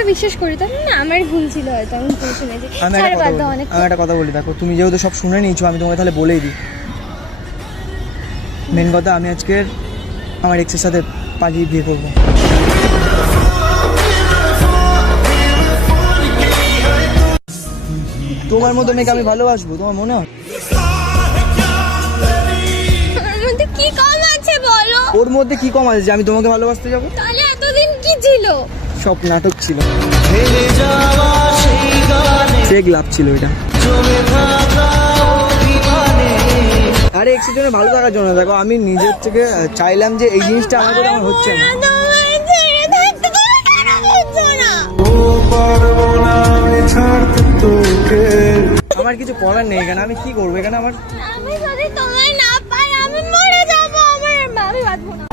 আবার বিশ্বাস করি তো না, আমার ভুল ছিল হয়তো, আমি ভুল শুনেছি। আমি একটা কথা বলি, দেখো তুমি যেহেতু সব শুনে নিয়েছো, আমি তোমাকে তাহলে বলেই দিই। মেন কথা, আমি আজকে আমার এক্সের সাথে পালিয়ে বিয়ে করবো। তোমার মতো মেয়েকে আমি ভালোবাসবো, তোমার মনে হয়? আমার মধ্যে কি কম আছে বলো? ওর মধ্যে কি কম আছে যে আমি তোমাকে ভালোবাসতে যাবো? তাহলে এতদিন কি ছিল? সব নাটক ছিল, ফেক লাভ ছিল এটা। আরে এক্সের জন্য ভালো থাকার জন্য, দেখো আমি নিজের থেকে চাইলাম যে এই জিনিসটা আমার করে আমার হচ্ছে না। আমার কিছু করার নেই এখানে, আমি কি করবো এখানে? আমার আমি যদি তোমায় না পাই আমি মরে যাবো, আমি বাঁচবো না।